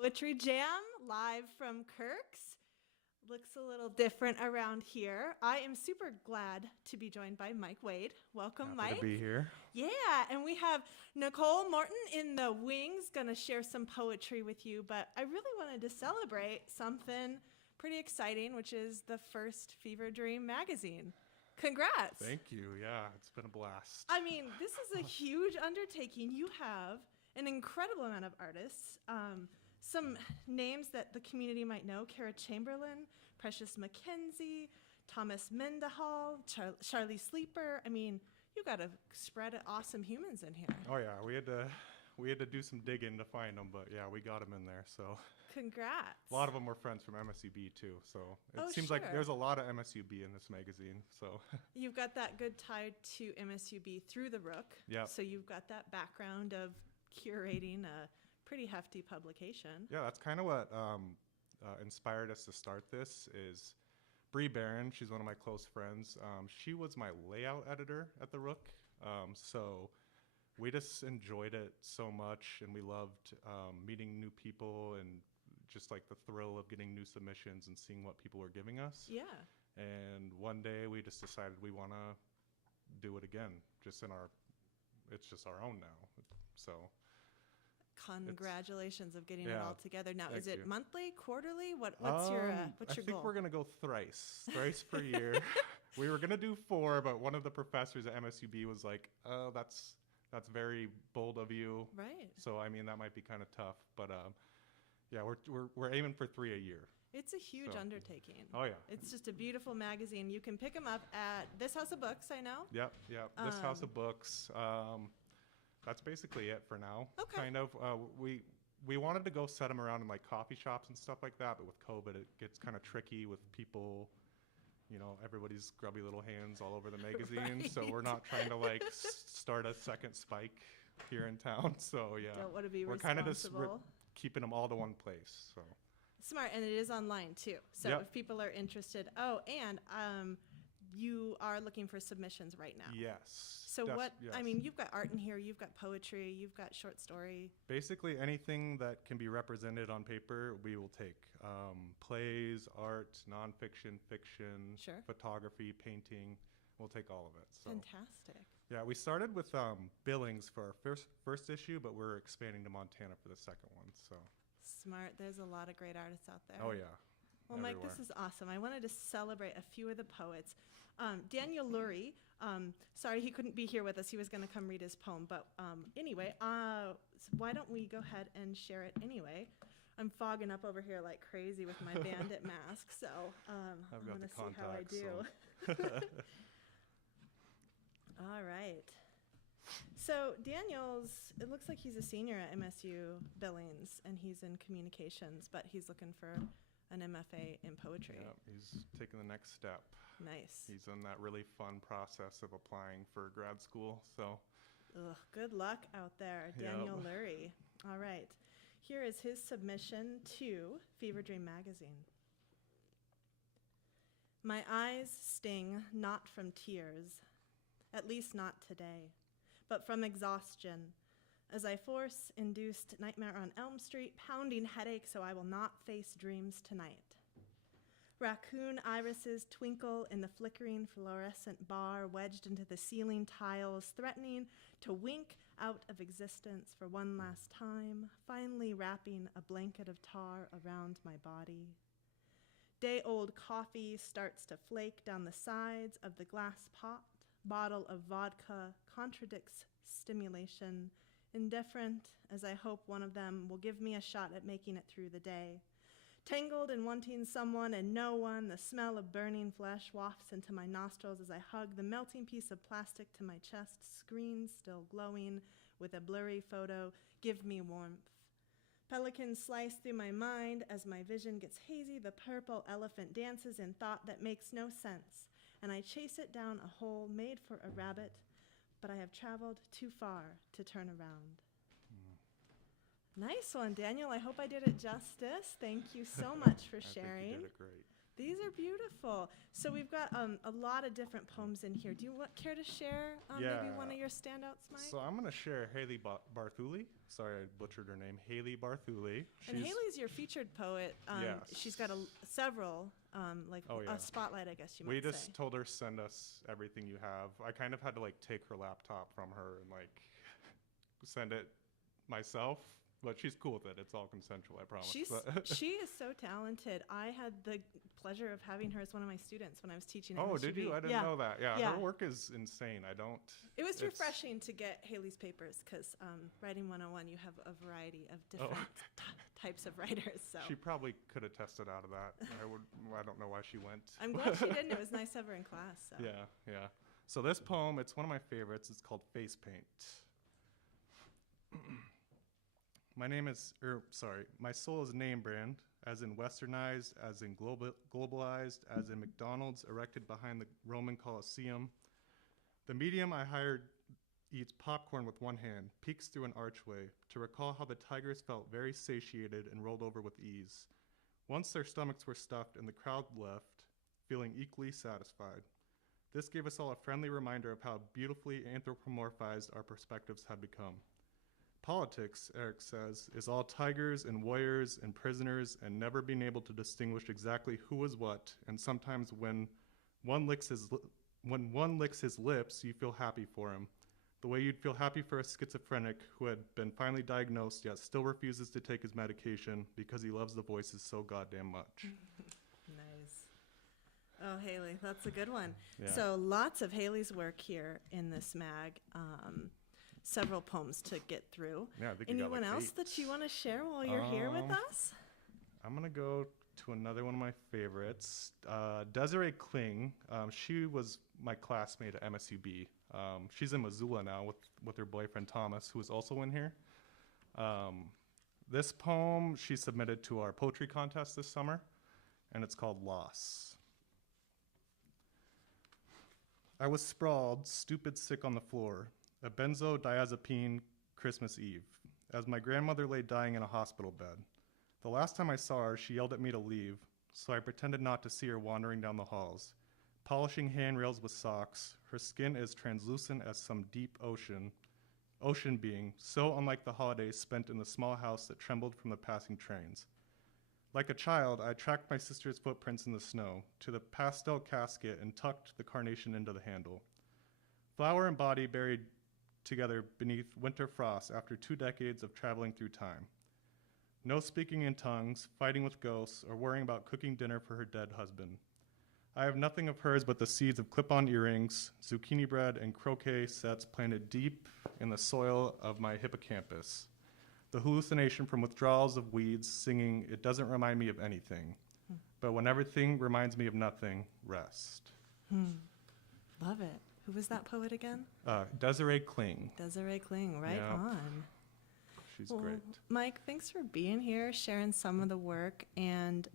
Poetry Jam live from Kirks. Looks a little different around here. I am super glad to be joined by Mike Wade. Welcome, Mike. Happy to be here. Yeah, and we have Nichole Morton in the wings, going to share some poetry with you. But I really wanted to celebrate something pretty exciting, which is the first Fever Dream magazine. Congrats. Thank you. Yeah, it's been a blast. I mean, this is a huge undertaking. You have an incredible amount of artists. Some names that the community might know: Kara Chamberlain, Precious McKenzie, Thomas Mendenhall, Charlie Sleeper. I mean, you got a spread of awesome humans in here. Oh yeah, we had to do some digging to find them, but yeah, we got them in there. So Congrats. a lot of them were friends from MSUB too. So it seems like there's a lot of MSUB in this magazine. So you've got that good tie to MSUB through the Rook. Yeah. So you've got that background of curating a pretty hefty publication. yeah, that's kind of what inspired us to start this. Is Bree Barron? She's one of my close friends. She was my layout editor at the Rook. So we just enjoyed it so much, and we loved meeting new people and just like the thrill of getting new submissions and seeing what people were giving us. Yeah. And one day we just decided we want to do it again, it's just our own now. So congratulations of getting it Yeah, all together. Now, thank is it you. monthly, quarterly? What's your I goal? think we're gonna go thrice per year. We were gonna do 4, but one of the professors at MSUB was like, "Oh, that's very bold of you." Right. So I mean, that might be kind of tough, but yeah, we're aiming for 3 a year. It's a huge So- undertaking. Oh yeah. It's just a beautiful magazine. You can pick them up at this House of Books, I know. Yep. This House of Books. That's basically it for now. Okay. Kind of. We wanted to go set them around in like coffee shops and stuff like that, but with COVID, it gets kind of tricky with people. You know, everybody's grubby little hands all over the magazine. So we're not trying to like start a second spike here in town. So yeah, Don't want to be we're kind of just responsible. keeping them all to one place. So Smart, and it is online too. So Yep. if people are interested, and you are looking for submissions right now. yes. So Yes. I mean, you've got art in here, you've got poetry, you've got short story. Basically anything that can be represented on paper, we will take. Plays, art, nonfiction, fiction, Sure. photography, painting. We'll take all of it. So Fantastic. yeah, we started with Billings for our first issue, but we're expanding to Montana for the second one. So Smart. There's a lot of great artists out there. oh yeah. Well, Mike, this is awesome. I wanted to celebrate a few of the poets. Daniel Lurie, sorry he couldn't be here with us. He was going to come read his poem. But anyway, why don't we go ahead and share it anyway? I'm fogging up over here like crazy with my bandit mask. So I'm I've going got to the see how I contacts. do. So. All right. So Daniel's, it looks like he's a senior at MSU Billings, and he's in communications, but he's looking for an MFA in poetry. Yeah, he's taking the next step. Nice. He's in that really fun process of applying for grad school. So Ugh, good luck out there, Daniel Yep. Lurie. All right. Here is his submission to Fever Dream magazine. My eyes sting not from tears, at least not today, but from exhaustion, as I force induced Nightmare on Elm Street, pounding headache so I will not face dreams tonight. Raccoon irises twinkle in the flickering fluorescent bar wedged into the ceiling tiles, threatening to wink out of existence for one last time, finally wrapping a blanket of tar around my body. Day-old coffee starts to flake down the sides of the glass pot. Bottle of vodka contradicts stimulation, indifferent as I hope one of them will give me a shot at making it through the day. Tangled in wanting someone and no one, the smell of burning flesh wafts into my nostrils as I hug the melting piece of plastic to my chest, screen still glowing with a blurry photo, give me warmth. Pelicans slice through my mind as my vision gets hazy, the purple elephant dances in thought that makes no sense, and I chase it down a hole made for a rabbit, but I have traveled too far to turn around. Nice one, Daniel. I hope I did it justice. Thank you so much for I sharing. think you did it great. These are beautiful. So we've got a lot of different poems in here. Do you care to share maybe one of your standouts, Mike? So I'm going to share Haley Barthuli. Sorry, I butchered her name. Haley Barthuli. And Haley's your featured poet. Yes. She's got several, a spotlight, I guess you might say. We just told her, send us everything you have. I kind of had to like take her laptop from her and like send it myself. But she's cool with it. It's all consensual, I promise. She is so talented. I had the pleasure of having her as one of my students when I was teaching at Oh, UCB. did you? I didn't know that. Yeah, her work is insane. It was refreshing to get Haley's papers because Writing 101, you have a variety of different types of writers. So she probably could have tested out of that. I don't know why she went. I'm glad she didn't. It was nice to have her in class. So. Yeah. So this poem, it's one of my favorites. It's called Face Paint. My soul is name brand, as in westernized, as in globalized, as in McDonald's erected behind the Roman Colosseum. The medium I hired eats popcorn with one hand, peeks through an archway, to recall how the tigers felt very satiated and rolled over with ease. Once their stomachs were stuffed and the crowd left, feeling equally satisfied. This gave us all a friendly reminder of how beautifully anthropomorphized our perspectives had become. Politics, Eric says, is all tigers and warriors and prisoners and never being able to distinguish exactly who is what, and sometimes when one licks his lips, you feel happy for him. The way you'd feel happy for a schizophrenic who had been finally diagnosed yet still refuses to take his medication because he loves the voices so goddamn much. Nice. Oh, Haley, that's a good one. Yeah. So lots of Haley's work here in this mag. Several poems to get through. Yeah, I think anyone else that you want to share while you're here with us? I'm going to go to another one of my favorites. Desiree Kling. She was my classmate at MSUB. She's in Missoula now with her boyfriend Thomas, who is also in here. This poem she submitted to our poetry contest this summer, and it's called Loss. I was sprawled, stupid sick on the floor, a benzodiazepine Christmas Eve, as my grandmother lay dying in a hospital bed. The last time I saw her, she yelled at me to leave, so I pretended not to see her wandering down the halls, polishing handrails with socks. Her skin as translucent as some deep ocean being, so unlike the holidays spent in the small house that trembled from the passing trains. Like a child, I tracked my sister's footprints in the snow to the pastel casket and tucked the carnation into the handle. Flower and body buried together beneath winter frost after 2 decades of traveling through time. No speaking in tongues, fighting with ghosts, or worrying about cooking dinner for her dead husband. I have nothing of hers but the seeds of clip-on earrings, zucchini bread, and croquet sets planted deep in the soil of my hippocampus. The hallucination from withdrawals of weeds singing, "It doesn't remind me of anything, but when everything reminds me of nothing, rest." Love it. Who was that poet again? Desiree Kling. Desiree Kling, right on. She's great. Mike, thanks for being here, sharing some of the work, and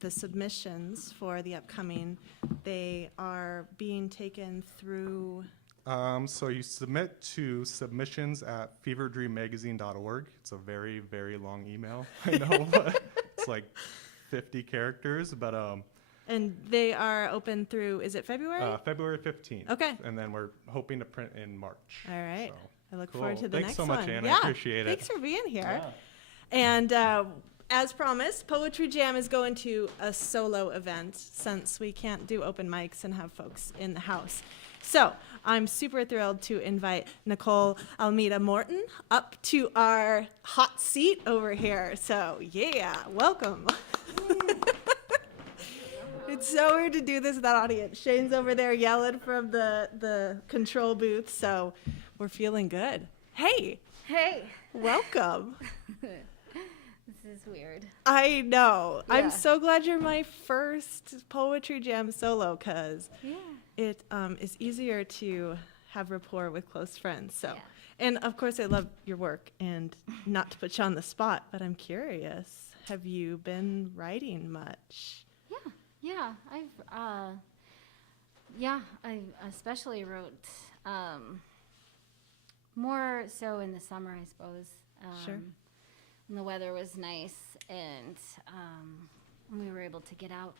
the submissions for the upcoming. They are being taken through... So you submit to submissions at feverdreammagazine.org. It's a very, very long email. I know, but it's like 50 characters, but... And they are open through, is it February? February 15th. Okay. And then we're hoping to print in March. All right. So. I look Cool. forward to the Thanks next so one. much, Anne. I appreciate it. Thanks for being here. Yeah. And as promised, Poetry Jam is going to a solo event since we can't do open mics and have folks in the house. So I'm super thrilled to invite Nichole Almeda Morton up to our hot seat over here. So yeah, welcome. It's so weird to do this without audience. Shane's over there yelling from the control booth, so we're feeling good. Hey. Hey. Welcome. This is weird. I know. Yeah. I'm so glad you're my first Poetry Jam solo because it is easier to have rapport with close friends. So, and of course, I love your work and not to put you on the spot, but I'm curious. Have you been writing much? Yeah, I especially wrote more so in the summer, I suppose. Sure. When the weather was nice and we were able to get out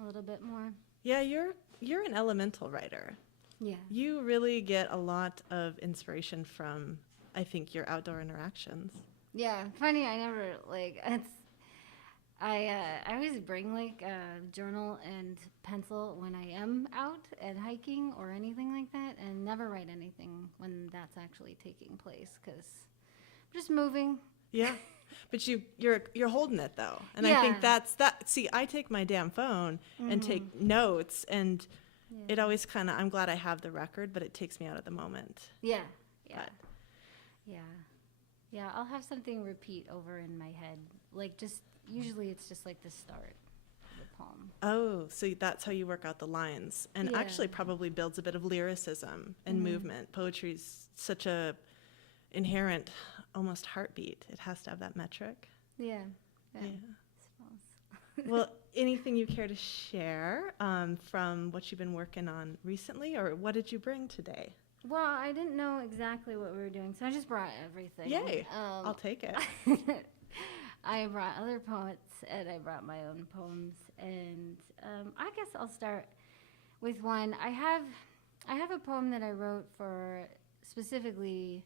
a little bit more. Yeah, you're an elemental writer. Yeah. You really get a lot of inspiration from, I think, your outdoor interactions. Yeah, funny. I never I always bring like a journal and pencil when I am out and hiking or anything like that, and never write anything when that's actually taking place because I'm just moving. Yeah, but you're holding it though, and Yeah. I think that's that. See, I take my damn phone and take notes, and it always kind of. I'm glad I have the record, but it takes me out of the moment. Yeah, yeah, But- yeah. I'll have something repeat over in my head, like just usually it's just like the start of the poem. Oh, so that's how you work out the lines, and Yeah. actually probably builds a bit of lyricism and movement. Poetry's such a inherent, almost heartbeat. It has to have that metric. Yeah, Yeah. I suppose. Well, anything you care to share from what you've been working on recently, or what did you bring today? Well, I didn't know exactly what we were doing, so I just brought everything. Yay! I'll take it. I brought other poets, and I brought my own poems, and I guess I'll start with one. I have a poem that I wrote for specifically.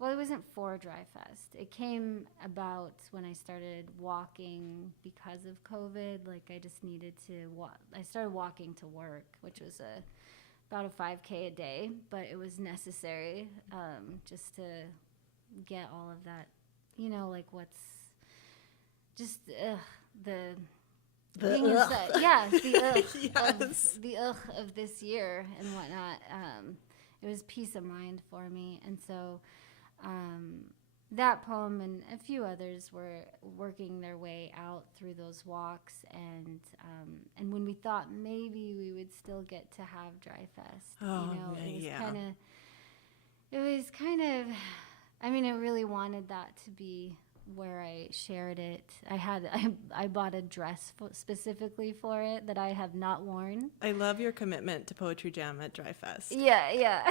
Well, it wasn't for Dry Fest. It came about when I started walking because of COVID. Like I just needed to walk. I started walking to work, which was about a 5K a day, but it was necessary just to get all of that, like what's just the being ugh. inside. Yeah, the ugh Yes. of this year and whatnot. It was peace of mind for me, and so that poem and a few others were working their way out through those walks, and when we thought maybe we would still get to have Dry Fest, Oh, it was kind of, I mean, I really wanted that to be where I shared it. I bought a dress specifically for it that I have not worn. I love your commitment to Poetry Jam at Dry Fest. Yeah.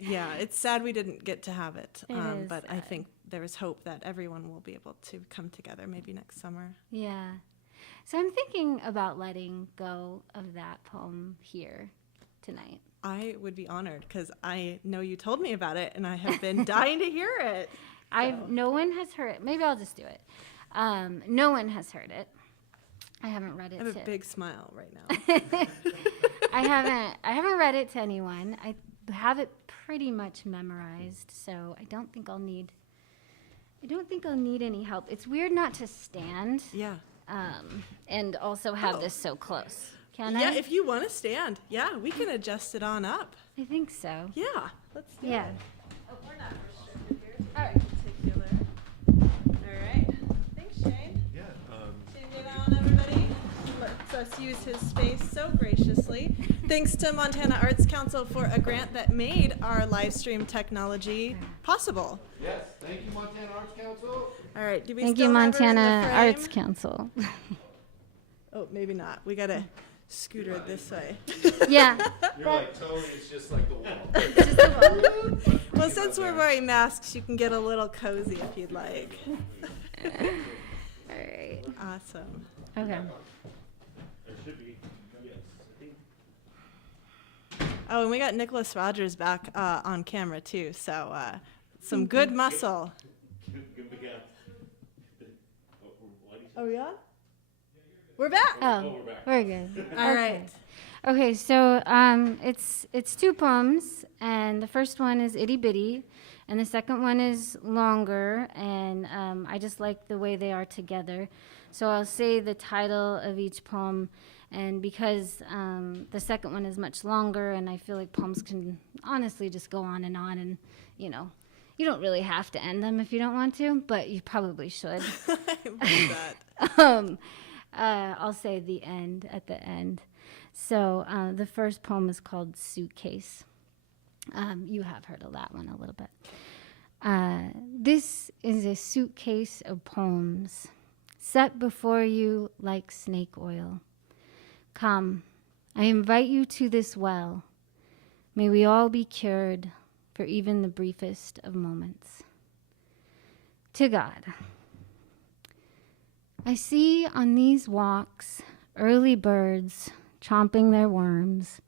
Yeah, it's sad we didn't get to have it, It is but I sad. think there is hope that everyone will be able to come together maybe next summer. Yeah. So I'm thinking about letting go of that poem here tonight. I would be honored because I know you told me about it, and I have been dying to hear it. No one has heard it. Maybe I'll just do it. No one has heard it. I haven't read it. I have a big smile right now. I haven't read it to anyone. I have it pretty much memorized, so I don't think I'll need any help. It's weird not to stand. Yeah. And also have Oh. this so close. Can Yeah, I? if you want to stand. Yeah, we can adjust it on up. I think so. Yeah, let's do Yeah. it. Oh, we're not restricted here. All right. Particular. All right. Thanks, Shane. Yeah. Shane, get on, everybody. Lets us use his space so graciously. Thanks to Montana Arts Council for a grant that made our live stream technology possible. Yes, thank you, Montana Arts Council. All right, do we Thank you, still have her in the Montana frame? Arts Council. Oh, maybe not. We gotta scooter this way. Yeah. You're like Tony, it's just like the wall. Just a wall. Well, since we're wearing masks, you can get a little cozy if you'd like. All right. Awesome. Okay. There should be, yes, I think. Oh, and we got Nicholas Rogers back on camera too, so some good muscle. Give the gap. Are we on? We're back. Oh, we're back. we're good. All right. Okay, so it's two poems, and the first one is Itty Bitty, and the second one is longer, and I just like the way they are together. So I'll say the title of each poem, and because the second one is much longer, and I feel like poems can honestly just go on, and you don't really have to end them if you don't want to, but you probably should. I love that. I'll say the end at the end. So the first poem is called Suitcase. You have heard of that one a little bit. This is a suitcase of poems set before you like snake oil. Come, I invite you to this well. May we all be cured for even the briefest of moments. To God. I see on these walks early birds chomping their worms,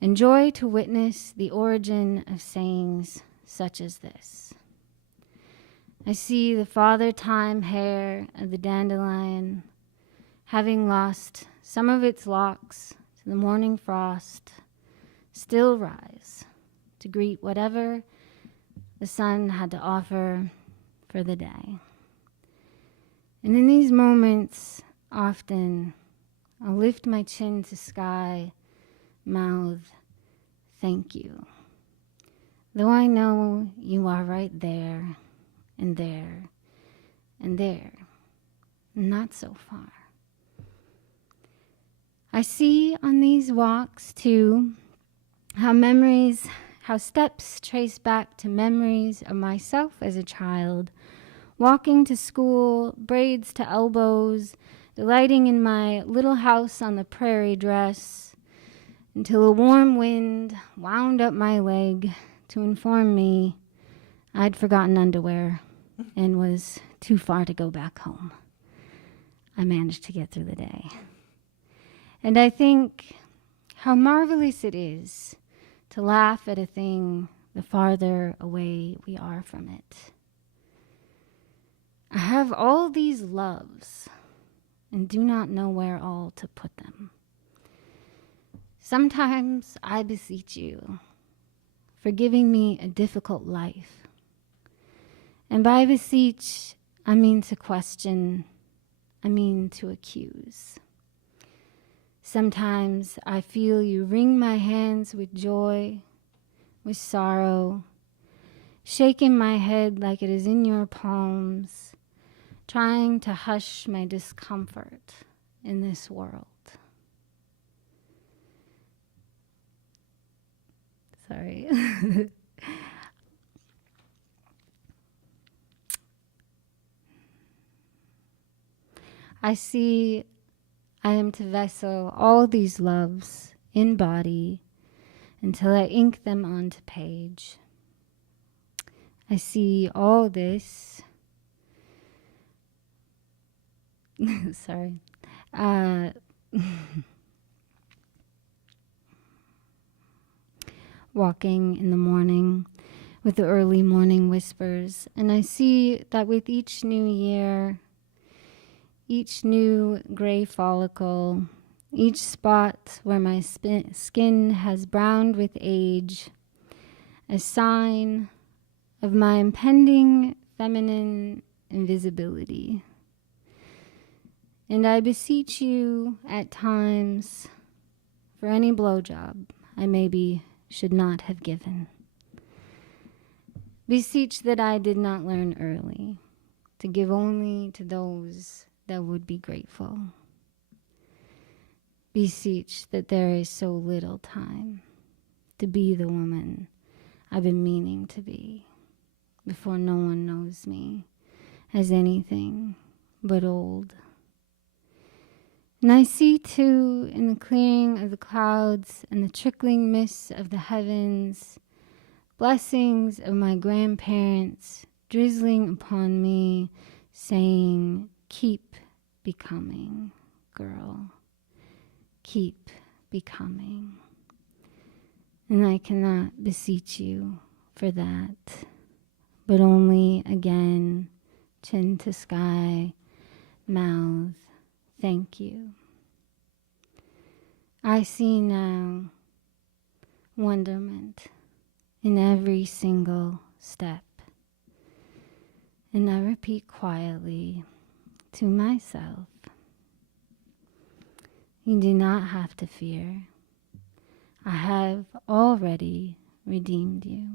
and joy to witness the origin of sayings such as this. I see the father time hair of the dandelion, having lost some of its locks to the morning frost, still rise to greet whatever the sun had to offer for the day. And in these moments, often, I'll lift my chin to sky, mouth, thank you. Though I know you are right there, and there, and there, not so far. I see on these walks, too, how steps trace back to memories of myself as a child, walking to school, braids to elbows, delighting in my little house on the prairie dress, until a warm wind wound up my leg to inform me I'd forgotten underwear and was too far to go back home. I managed to get through the day. And I think how marvelous it is to laugh at a thing the farther away we are from it. I have all these loves and do not know where all to put them. Sometimes I beseech you for giving me a difficult life. And by beseech, I mean to question, I mean to accuse. Sometimes I feel you wring my hands with joy, with sorrow, shaking my head like it is in your palms, trying to hush my discomfort in this world. Sorry. I see I am to vessel all these loves in body until I ink them onto page. I see all this, sorry, walking in the morning with the early morning whispers, and I see that with each new year, each new gray follicle, each spot where my skin has browned with age, a sign of my impending feminine invisibility. And I beseech you at times for any blowjob I maybe should not have given. Beseech that I did not learn early to give only to those that would be grateful. Beseech that there is so little time to be the woman I've been meaning to be before no one knows me as anything but old. And I see too in the clearing of the clouds and the trickling mists of the heavens, blessings of my grandparents drizzling upon me, saying, keep becoming, girl. Keep becoming. And I cannot beseech you for that, but only again, chin to sky, mouth, thank you. I see now wonderment in every single step. And I repeat quietly to myself, you do not have to fear. I have already redeemed you.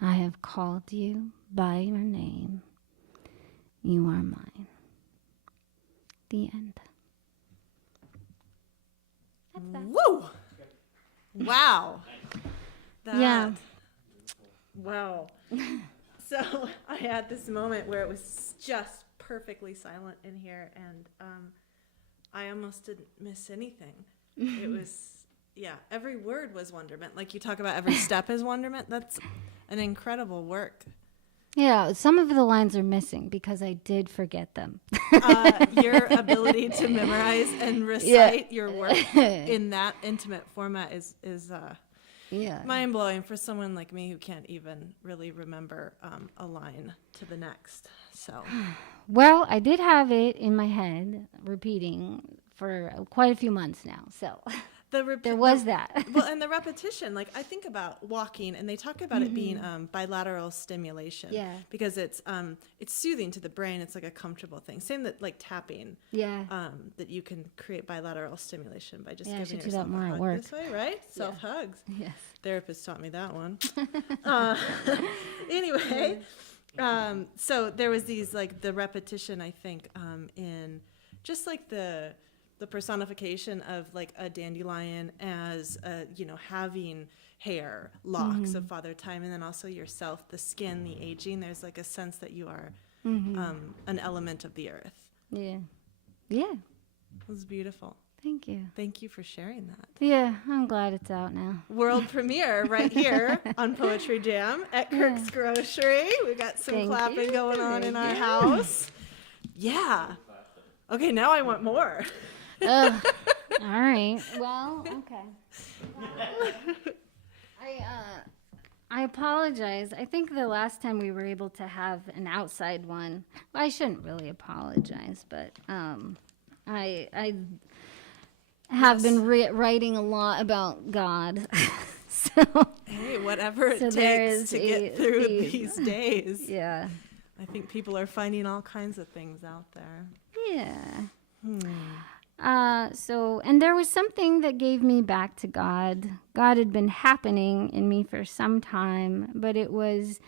I have called you by your name. You are mine. The end. That's that. Woo! Wow. Yeah. Wow. So I had this moment where it was just perfectly silent in here, and I almost didn't miss anything. It was, yeah, every word was wonderment. Like you talk about every step is wonderment. That's an incredible work. Yeah, some of the lines are missing because I did forget them. Your ability to memorize and recite your work in that intimate format is Yeah. mind blowing for someone like me who can't even really remember a line to the next. So Well, I did have it in my head repeating for quite a few months now. So there was that. Well, and the repetition, like I think about walking, and they talk about it being bilateral stimulation. Yeah. Because it's soothing to the brain. It's like a comfortable thing. Same that like tapping. Yeah. that That you can create bilateral stimulation by just Yeah, I giving should do that yourself more a at hug work. this way, right? Self hugs. Yes. Therapist taught me that one. Anyway, so there was these like the repetition, I think, in just like the personification of like a dandelion as having hair, locks of Father Time, and then also yourself, the skin, the aging. There's like a sense that you are an element of the earth. Yeah. Yeah. It was beautiful. Thank you. Thank you for sharing that. Yeah, I'm glad it's out now. World premiere right here on Poetry Jam at Kirks Grocery. We got some Thank clapping you. going on in our Thank you. house. Yeah. Okay, now I want more. Ugh. All right. Well, okay. I apologize. I think the last time we were able to have an outside one, well, I shouldn't really apologize, but I have been writing a lot about God. So Hey, whatever it So there takes is to get through these- these days. yeah. I think people are finding all kinds of things out there. Yeah. And there was something that gave me back to God. God had been happening in me for some time, but it was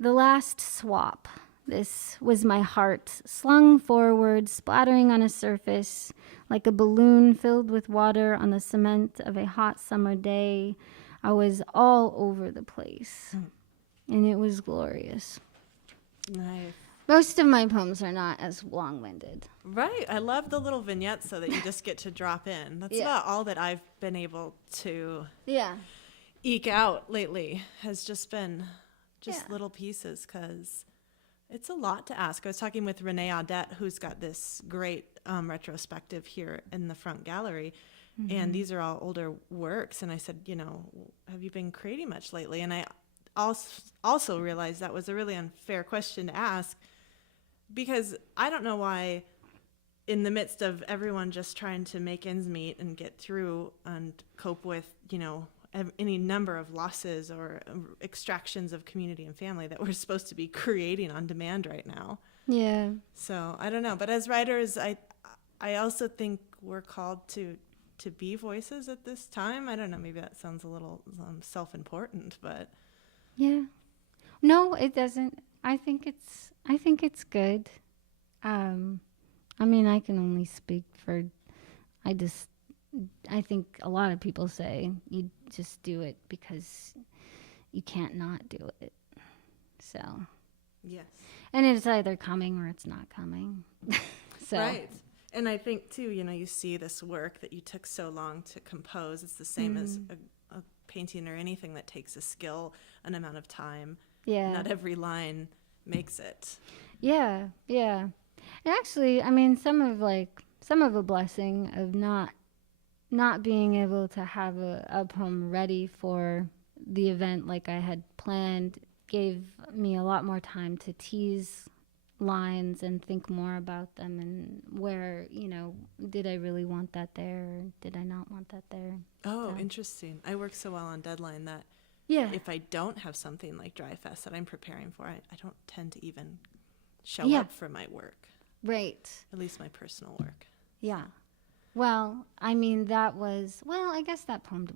the last swap. This was my heart, slung forward, splattering on a surface, like a balloon filled with water on the cement of a hot summer day. I was all over the place, and it was glorious. Nice. Most of my poems are not as long-winded. Right. I love the little vignettes so that you just get to drop in. That's Yeah. about all that I've been able to Yeah. eke out lately, has just been just Yeah. little pieces, because it's a lot to ask. I was talking with Renee Audette, who's got this great retrospective here in the front gallery, and these are all older works. And I said, have you been creating much lately? And I also realized that was a really unfair question to ask, because I don't know why, in the midst of everyone just trying to make ends meet and get through and cope with, any number of losses or extractions of community and family, that we're supposed to be creating on demand right now. Yeah. So I don't know. But as writers, I also think we're called to be voices at this time. I don't know. Maybe that sounds a little self-important, but Yeah. No, it doesn't. I think it's good. I mean, I can only speak for, I think a lot of people say you just do it because you can't not do it. So, yes. and it's either coming or it's not coming. So, Right. And I think, too, you see this work that you took so long to compose. It's the same as a painting or anything that takes a skill, an amount of time. yeah. Not every line makes it. Yeah, yeah. And actually, I mean, some of a blessing of not being able to have a poem ready for the event like I had planned gave me a lot more time to tease lines and think more about them, and where, did I really want that there, or did I not want that there? Oh, So- interesting. I work so well on deadline that Yeah. if I don't have something like Dry Fest that I'm preparing for, I don't tend to even show Yeah. up for my work, Right. at least my personal work. Yeah. Well, I mean, I guess that poem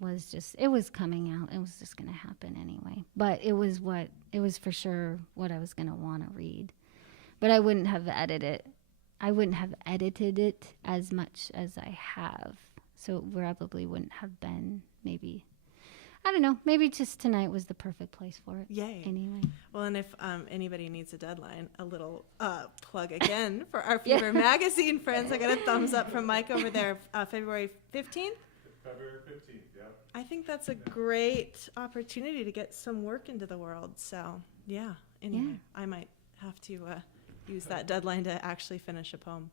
it was coming out. It was just going to happen anyway. But it was for sure what I was going to want to read. But I wouldn't have edited it as much as I have. So it probably wouldn't have been, maybe, I don't know, maybe just tonight was the perfect place for it. Yay. Anyway. Well, and if anybody needs a deadline, a little plug again for our Fever Magazine friends. I got a thumbs up from Mike over there. February 15th February 15th, yep. I think that's a great opportunity to get some work into the world. So, yeah. Anyway, I might have to use that deadline to actually finish a poem.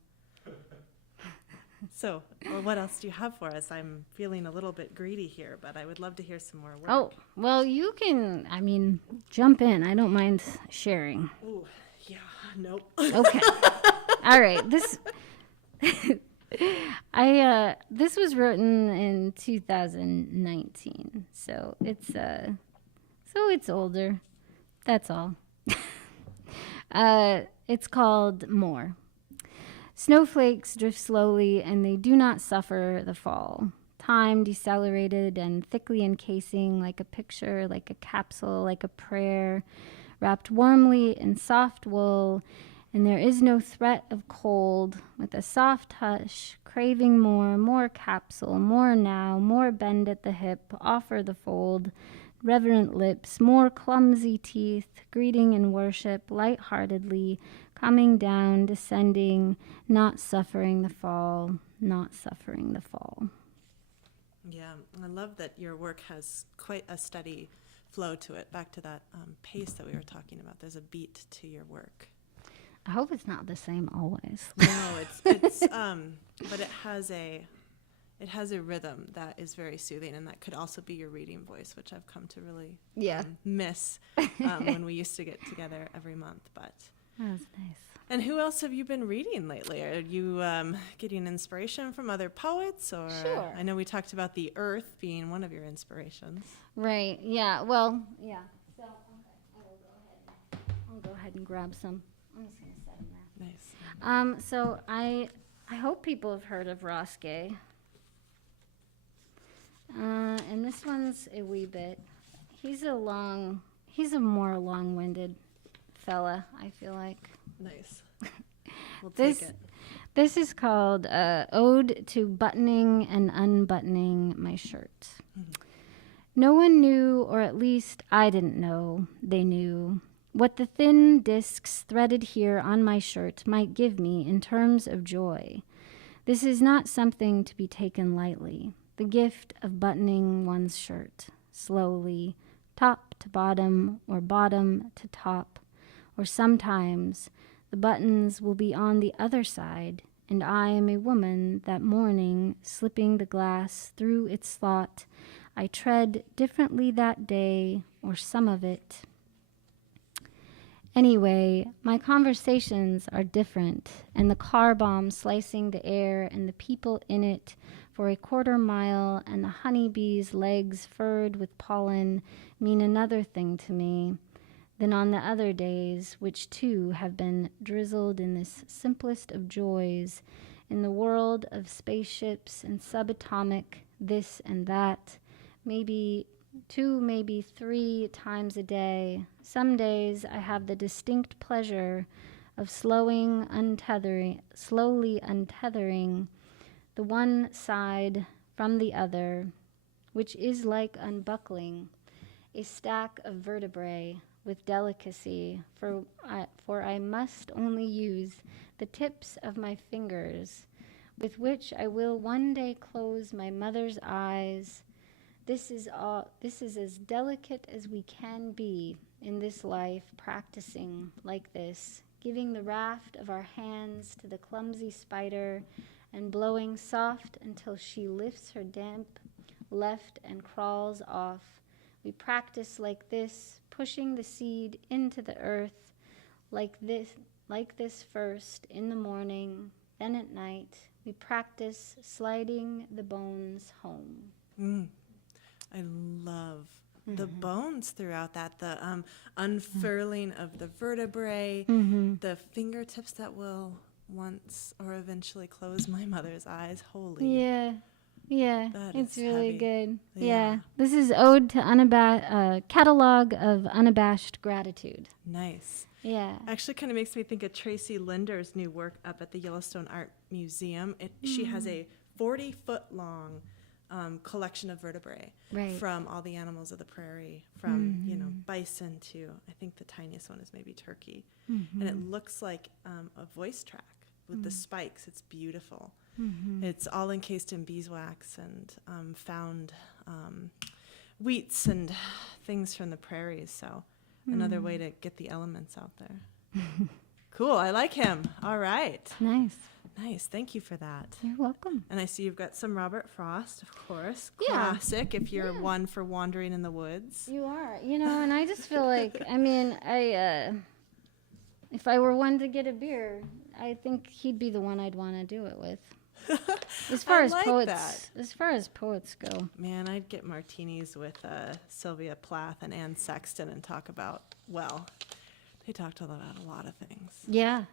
So, well, what else do you have for us? I'm feeling a little bit greedy here, but I would love to hear some more work. Oh, well, you can, jump in. I don't mind sharing. Ooh, yeah, nope. Okay. All right. This this was written in 2019. So it's older. That's all. It's called More. Snowflakes drift slowly, and they do not suffer the fall. Time decelerated and thickly encasing, like a picture, like a capsule, like a prayer, wrapped warmly in soft wool, and there is no threat of cold, with a soft hush, craving more capsule, more now, more bend at the hip, offer the fold, reverent lips, more clumsy teeth, greeting and worship, light-heartedly, coming down, descending, not suffering the fall, not suffering the fall. Yeah, I love that your work has quite a steady flow to it. Back to that pace that we were talking about. There's a beat to your work. I hope it's not the same always. No, it's but it has a rhythm that is very soothing, and that could also be your reading voice, which I've come to really miss when we used to get together every month. But that was nice. And who else have you been reading lately? Are you getting inspiration from other poets? Or Sure. I know we talked about the earth being one of your inspirations. Right. Yeah. Well. Yeah. So I'll go ahead and grab some. I'm just gonna set them there. Nice. So I hope people have heard of Ross Gay. And this one's a wee bit. He's a more long-winded fella, I feel like. Nice. We'll take it. This is called Ode to Buttoning and Unbuttoning My Shirt. Mm-hmm. No one knew, or at least I didn't know, they knew, what the thin discs threaded here on my shirt might give me in terms of joy. This is not something to be taken lightly. The gift of buttoning one's shirt, slowly, top to bottom, or bottom to top, or sometimes the buttons will be on the other side, and I am a woman that morning, slipping the glass through its slot. I tread differently that day, or some of it. Anyway, my conversations are different, and the car bomb slicing the air and the people in it for a quarter mile and the honeybee's legs furred with pollen mean another thing to me than on the other days, which too have been drizzled in this simplest of joys, in the world of spaceships and subatomic this and that, maybe 2, maybe 3 times a day. Some days I have the distinct pleasure of slowly untethering the one side from the other, which is like unbuckling a stack of vertebrae with delicacy, for I must only use the tips of my fingers, with which I will one day close my mother's eyes. This is as delicate as we can be in this life, practicing like this, giving the raft of our hands to the clumsy spider and blowing soft until she lifts her damp left and crawls off. We practice like this, pushing the seed into the earth, like this first in the morning, then at night. We practice sliding the bones home. I love the bones throughout that, the unfurling of the vertebrae, the fingertips that will once or eventually close my mother's eyes. Holy. Yeah, That it's is really heavy. good. Yeah. This is Ode to Catalog of Unabashed Gratitude. Nice. Yeah. Actually kind of makes me think of Tracy Linder's new work up at the Yellowstone Art Museum. She has a 40-foot long collection of vertebrae from all the animals of the prairie, from bison to, I think the tiniest one is maybe turkey. And it looks like a voice track with the spikes. It's beautiful. It's all encased in beeswax and found wheats and things from the prairies. So another way to get the elements out there. Cool. I like him. All right. Nice. Nice. Thank you for that. You're welcome. And I see you've got some Robert Frost, of course. Yeah. Classic if you're Yeah. one for wandering in the woods. You are, and I just feel like, I mean, if I were one to get a beer, I think he'd be the one I'd want to do it with. As far I as like poets, that. as far as poets go. Man, I'd get martinis with Sylvia Plath and Ann Sexton and talk about, well, they talked about a lot of things. Yeah,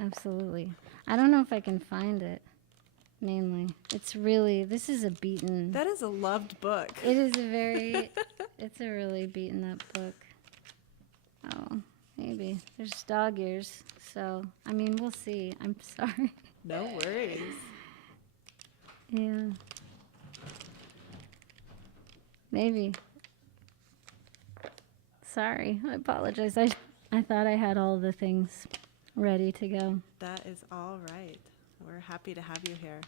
absolutely. I don't know if I can find it. Mainly, this is a beaten. That is a loved book. It is it's a really beaten up book. Oh, maybe there's dog ears. So I mean, we'll see. I'm sorry. No worries. Yeah. Maybe. Sorry, I apologize. I thought I had all the things ready to go. That is all right. We're happy to have you here.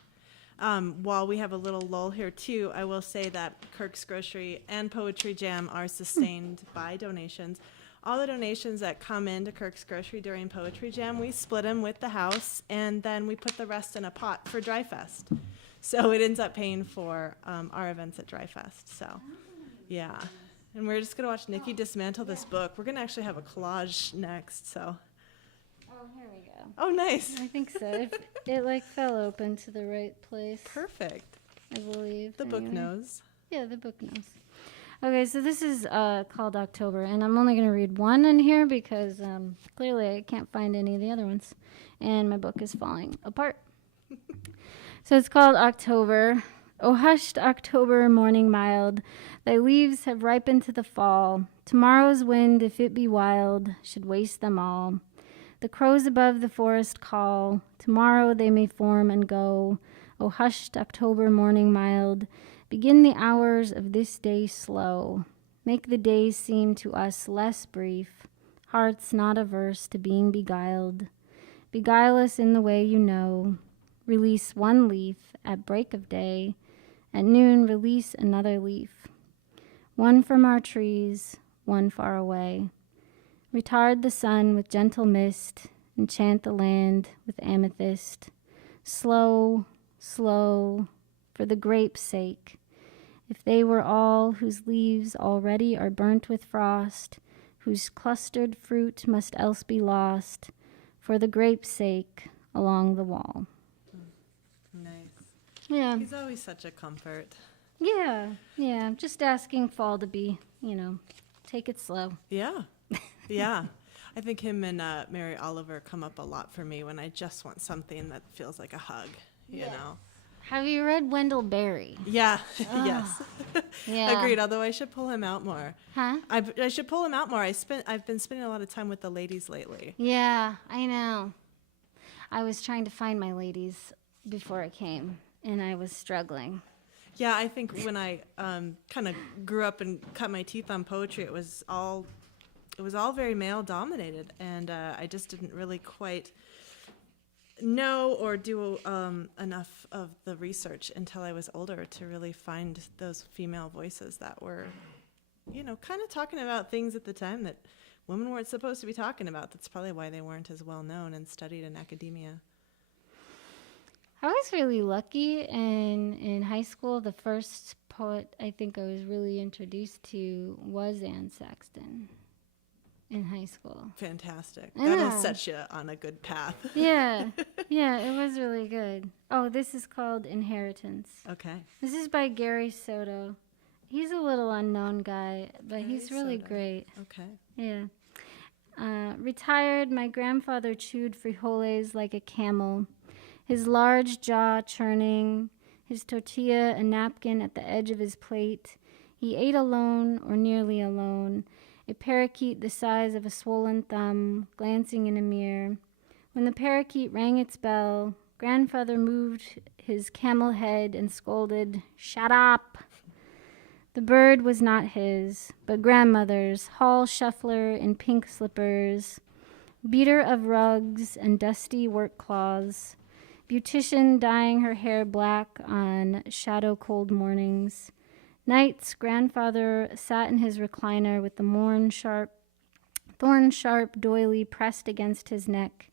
While we have a little lull here too, I will say that Kirks Grocery and Poetry Jam are sustained by donations. All the donations that come into Kirks Grocery during Poetry Jam, we split them with the house, and then we put the rest in a pot for Dry Fest. So it ends up paying for our events at Dry Fest. So, yeah. And we're just going to watch Nikki dismantle this book. We're going to actually have a collage next, so. Oh, here we go. Oh, nice. I think so. It fell open to the right place. Perfect. I believe. The book anyway. knows. Yeah, the book knows. Okay, so this is called October, and I'm only going to read one in here because clearly I can't find any of the other ones, and my book is falling apart. So it's called October. O hushed October, morning mild, thy leaves have ripened to the fall. Tomorrow's wind, if it be wild, should waste them all. The crows above the forest call, tomorrow they may form and go. O hushed October, morning mild, begin the hours of this day slow. Make the days seem to us less brief, hearts not averse to being beguiled. Beguile us in the way you know. Release one leaf at break of day. At noon release another leaf. One from our trees, one far away. Retard the sun with gentle mist, enchant the land with amethyst. Slow, slow, for the grape's sake. If they were all whose leaves already are burnt with frost, whose clustered fruit must else be lost, for the grape's sake along the wall. Nice. Yeah, He's always such a comfort. yeah, just asking fall to be, take it slow. Yeah. Yeah. I think him and Mary Oliver come up a lot for me when I just want something that feels like a hug, you Yes. know? Have you read Wendell Berry? Yeah. Yes. Yeah. Agreed. Although I should pull him out more. Huh? I should pull him out more. I've been spending a lot of time with the ladies lately. Yeah, I know. I was trying to find my ladies before I came, and I was struggling. Yeah, I think when I kind of grew up and cut my teeth on poetry, it was all very male dominated, and I just didn't really quite know or do enough of the research until I was older to really find those female voices that were, kind of talking about things at the time that women weren't supposed to be talking about. That's probably why they weren't as well known and studied in academia. I was really lucky, and in high school, the first poet I think I was really introduced to was Ann Sexton in high school. Fantastic. Yeah. That'll set you on a good path. Yeah, it was really good. Oh, this is called Inheritance. Okay. This is by Gary Soto. He's a little unknown guy, but he's Gary really Soto. great. Okay. Yeah. Retired, my grandfather chewed frijoles like a camel, his large jaw churning, his tortilla a napkin at the edge of his plate. He ate alone or nearly alone, a parakeet the size of a swollen thumb, glancing in a mirror. When the parakeet rang its bell, grandfather moved his camel head and scolded, "Shut up!" The bird was not his, but grandmother's, hall shuffler in pink slippers, beater of rugs and dusty work cloths. Beautician dyeing her hair black on shadow cold mornings. Nights, grandfather sat in his recliner with the thorn sharp doily pressed against his neck.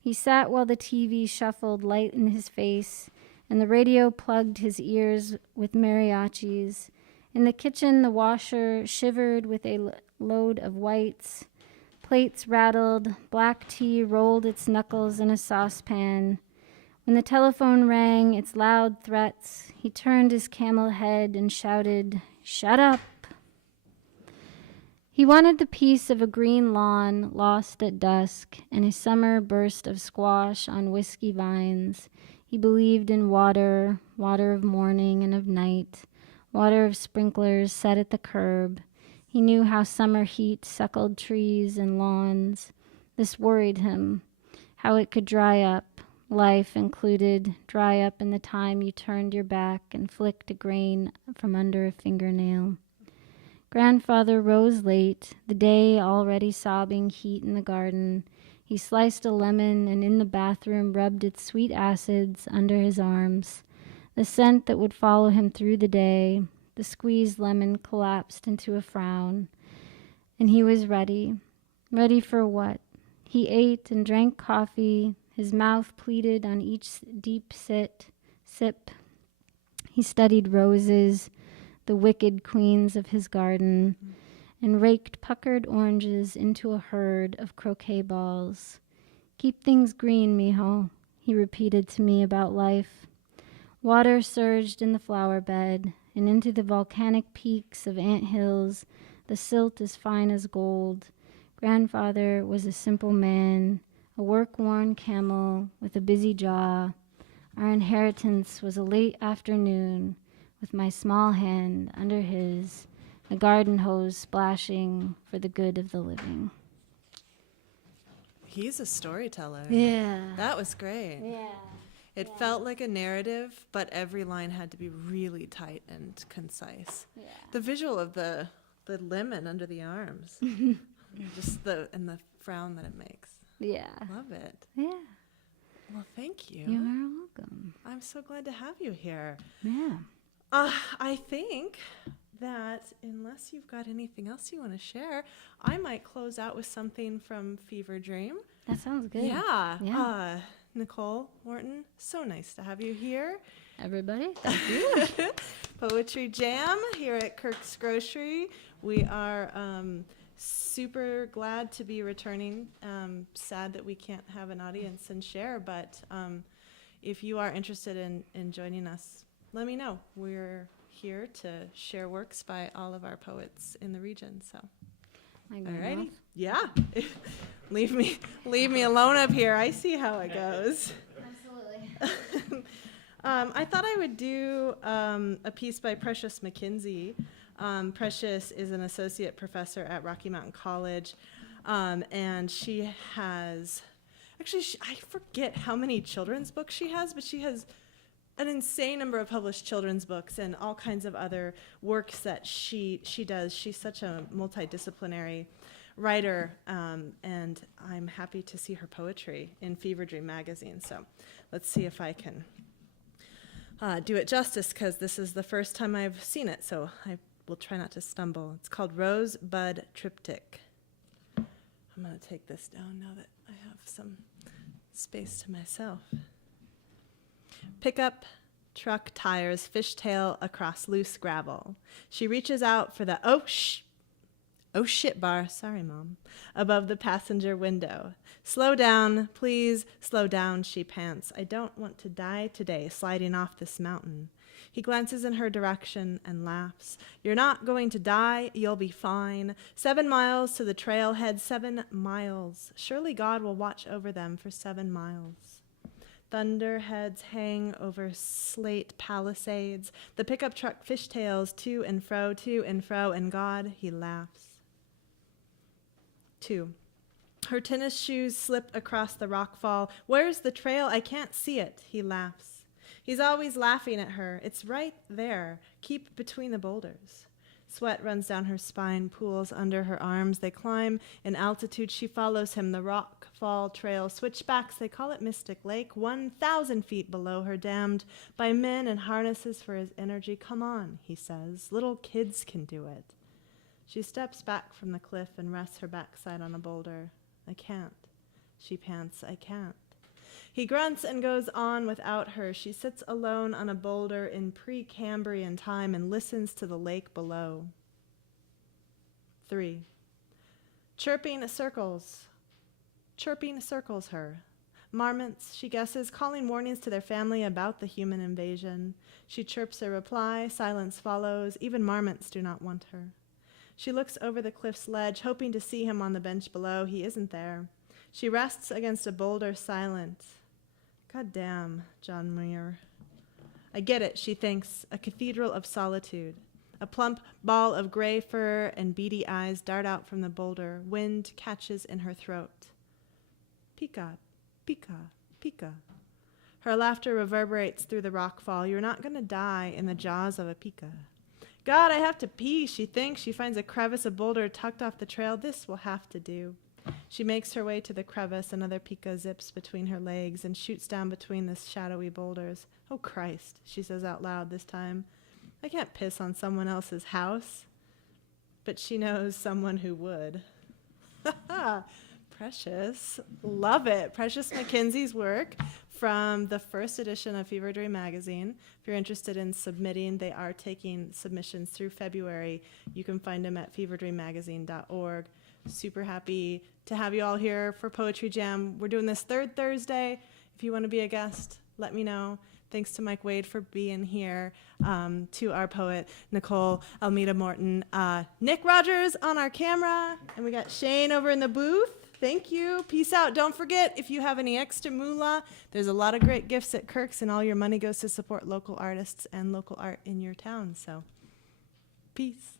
He sat while the TV shuffled light in his face, and the radio plugged his ears with mariachis. In the kitchen, the washer shivered with a load of whites. Plates rattled, black tea rolled its knuckles in a saucepan. When the telephone rang its loud threats, he turned his camel head and shouted, "Shut up!" He wanted the peace of a green lawn lost at dusk and a summer burst of squash on whiskey vines. He believed in water, water of morning and of night, water of sprinklers set at the curb. He knew how summer heat suckled trees and lawns. This worried him, how it could dry up. Life included, dry up in the time you turned your back and flicked a grain from under a fingernail. Grandfather rose late, the day already sobbing heat in the garden. He sliced a lemon and in the bathroom rubbed its sweet acids under his arms. The scent that would follow him through the day, the squeezed lemon collapsed into a frown. And he was ready. Ready for what? He ate and drank coffee, his mouth pleated on each deep sip. He studied roses, the wicked queens of his garden, and raked puckered oranges into a herd of croquet balls. "Keep things green, mijo," he repeated to me about life. Water surged in the flower bed, and into the volcanic peaks of ant hills, the silt as fine as gold. Grandfather was a simple man, a work-worn camel with a busy jaw. Our inheritance was a late afternoon, with my small hand under his, a garden hose splashing for the good of the living. He's a storyteller. Yeah. That was great. Yeah. It felt like a narrative, but every line had to be really tight and concise. Yeah. The visual of the lemon under the arms, just the frown that it makes. Yeah. Love it. Yeah. Well, thank you. You are welcome. I'm so glad to have you here. Yeah. I think that unless you've got anything else you want to share, I might close out with something from Fever Dream. That sounds good. Yeah. Yeah. Nichole Morton, so nice to have you here. Everybody, thank you. Poetry Jam here at Kirks Grocery. We are super glad to be returning. Sad that we can't have an audience and share, but if you are interested in joining us, let me know. We're here to share works by all of our poets in the region. So, alrighty, yeah. leave me alone up here. I see how it goes. Absolutely. I thought I would do a piece by Precious McKinsey. Precious is an associate professor at Rocky Mountain College, and she has, actually, I forget how many children's books she has, but she has an insane number of published children's books and all kinds of other works that she does. She's such a multidisciplinary writer, and I'm happy to see her poetry in Fever Dream magazine. So let's see if I can do it justice, because this is the first time I've seen it, so I will try not to stumble. It's called Rosebud Triptych. I'm going to take this down now that I have some space to myself. Pickup truck tires fishtail across loose gravel. She reaches out for the oh shit bar, sorry mom, above the passenger window. Slow down, please, slow down, she pants. I don't want to die today sliding off this mountain. He glances in her direction and laughs. You're not going to die, you'll be fine. 7 miles to the trailhead, 7 miles. Surely God will watch over them for 7 miles. Thunderheads hang over slate palisades. The pickup truck fishtails to and fro, and God, he laughs. 2. Her tennis shoes slip across the rockfall. Where's the trail? I can't see it. He laughs. He's always laughing at her. It's right there. Keep between the boulders. Sweat runs down her spine, pools under her arms. They climb. In altitude, she follows him. The rock fall trail switchbacks. They call it Mystic Lake, 1,000 feet below her, dammed by men and harnesses for his energy. Come on, he says. Little kids can do it. She steps back from the cliff and rests her backside on a boulder. I can't. She pants, I can't. He grunts and goes on without her. She sits alone on a boulder in pre-Cambrian time and listens to the lake below. 3. Chirping circles her. Marmots, she guesses, calling warnings to their family about the human invasion. She chirps a reply. Silence follows. Even marmots do not want her. She looks over the cliff's ledge, hoping to see him on the bench below. He isn't there. She rests against a boulder, silent. God damn, John Muir. I get it, she thinks, a cathedral of solitude. A plump ball of gray fur and beady eyes dart out from the boulder. Wind catches in her throat. Pika, pika, pika. Her laughter reverberates through the rockfall. You're not going to die in the jaws of a pika. God, I have to pee, she thinks. She finds a crevice of boulder tucked off the trail. This will have to do. She makes her way to the crevice. Another pika zips between her legs and shoots down between the shadowy boulders. Oh, Christ, she says out loud this time. I can't piss on someone else's house. But she knows someone who would. Precious. Love it. Precious McKinsey's work from the first edition of Fever Dream magazine. If you're interested in submitting, they are taking submissions through February. You can find them at feverdreammagazine.org. Super happy to have you all here for Poetry Jam. We're doing this third Thursday. If you want to be a guest, let me know. Thanks to Mike Wade for being here, to our poet, Nichole Almeda Morton, Nick Rogers on our camera, and we got Shane over in the booth. Thank you. Peace out. Don't forget, if you have any extra moolah, there's a lot of great gifts at Kirks, and all your money goes to support local artists and local art in your town. So, peace.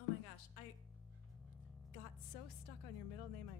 Oh my gosh, I got so stuck on your middle name, I